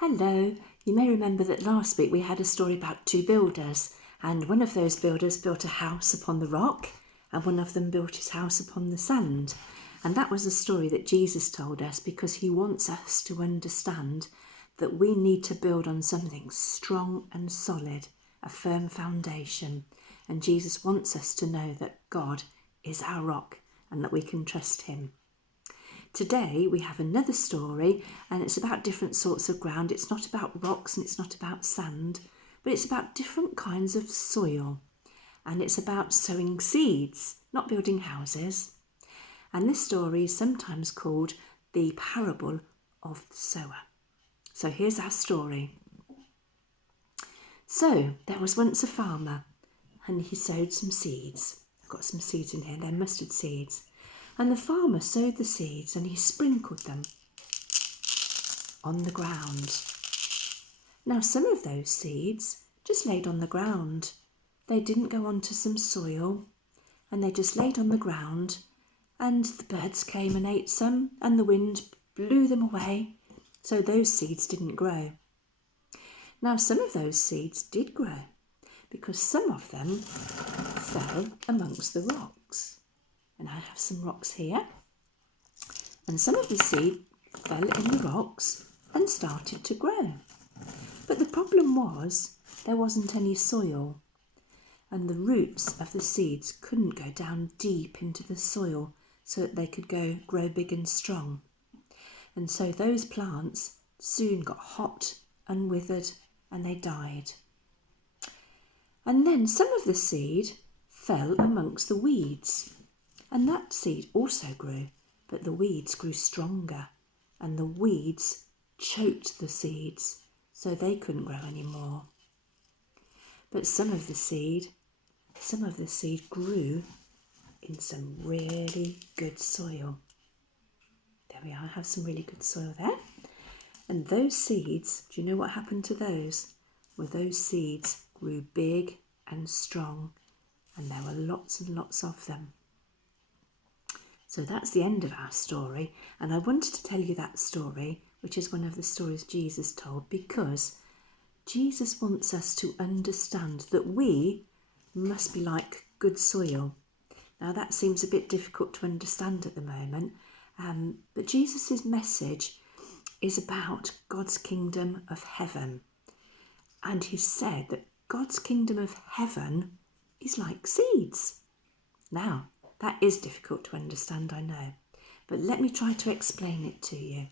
Hello, you may remember that last week we had a story about two builders, and one of those builders built a house upon the rock and one of them built his house upon the sand. And that was a story that Jesus told us because he wants us to understand that we need to build on something strong and solid, a firm foundation. And Jesus wants us to know that God is our rock and that we can trust him. Today we have another story, and it's about different sorts of ground. It's not about rocks and it's not about sand, but it's about different kinds of soil. And it's about sowing seeds, not building houses. And this story is sometimes called the parable of the sower. So here's our story. So there was once a farmer and he sowed some seeds. I've got some seeds in here, they're mustard seeds. And the farmer sowed the seeds and he sprinkled them on the ground. Now some of those seeds just laid on the ground. They didn't go onto some soil, and they just laid on the ground, and the birds came and ate some and the wind blew them away, so those seeds didn't grow. Now some of those seeds did grow because some of them fell amongst the rocks. And I have some rocks here, and some of the seed fell in the rocks and started to grow. But the problem was there wasn't any soil, and the roots of the seeds couldn't go down deep into the soil so that they could grow big and strong. And so those plants soon got hot and withered and they died. And then some of the seed fell amongst the weeds. And that seed also grew, but the weeds grew stronger, and the weeds choked the seeds, so they couldn't grow anymore. But some of the seed grew in some really good soil. There we are, I have some really good soil there. And those seeds, do you know what happened to those? Well, those seeds grew big and strong, and there were lots and lots of them. So that's the end of our story, and I wanted to tell you that story, which is one of the stories Jesus told, because Jesus wants us to understand that we must be like good soil. Now that seems a bit difficult to understand at the moment, but Jesus' message is about God's kingdom of heaven. And he said that God's kingdom of heaven is like seeds. Now, that is difficult to understand, I know, but let me try to explain it to you.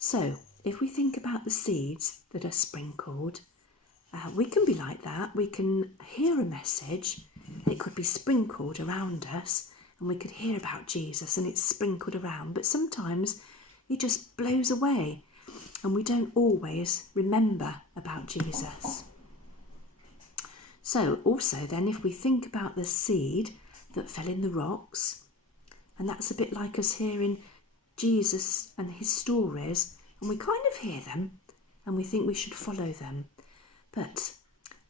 So, if we think about the seeds that are sprinkled, we can be like that. We can hear a message, and it could be sprinkled around us, and we could hear about Jesus, and it's sprinkled around, but sometimes he just blows away, and we don't always remember about Jesus. So, also then, if we think about the seed that fell in the rocks, and that's a bit like us hearing Jesus and his stories, and we kind of hear them and we think we should follow them, but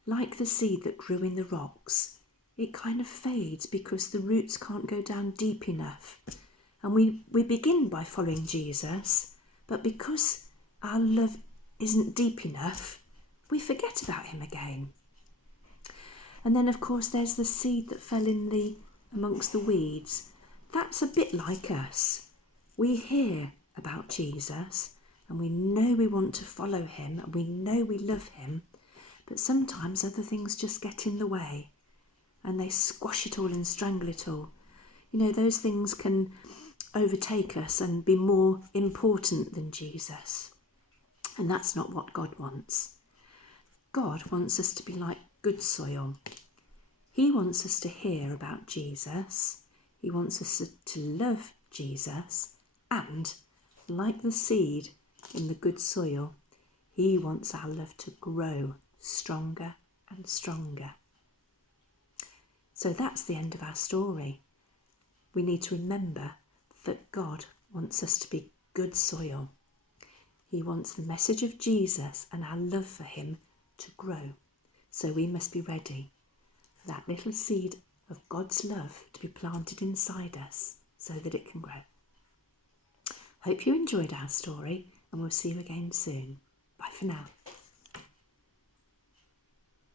like the seed that grew in the rocks, it kind of fades because the roots can't go down deep enough, and we begin by following Jesus, but because our love isn't deep enough, we forget about him again. And then of course there's the seed that fell amongst the weeds. That's a bit like us. We hear about Jesus and we know we want to follow him and we know we love him, but sometimes other things just get in the way and they squash it all and strangle it all. You know, those things can overtake us and be more important than Jesus. And that's not what God wants. God wants us to be like good soil. He wants us to hear about Jesus. He wants us to love Jesus. And like the seed in the good soil, he wants our love to grow stronger and stronger. So that's the end of our story. We need to remember that God wants us to be good soil. He wants the message of Jesus and our love for him to grow. So we must be ready for that little seed of God's love to be planted inside us so that it can grow. Hope you enjoyed our story, and we'll see you again soon. Bye. for now.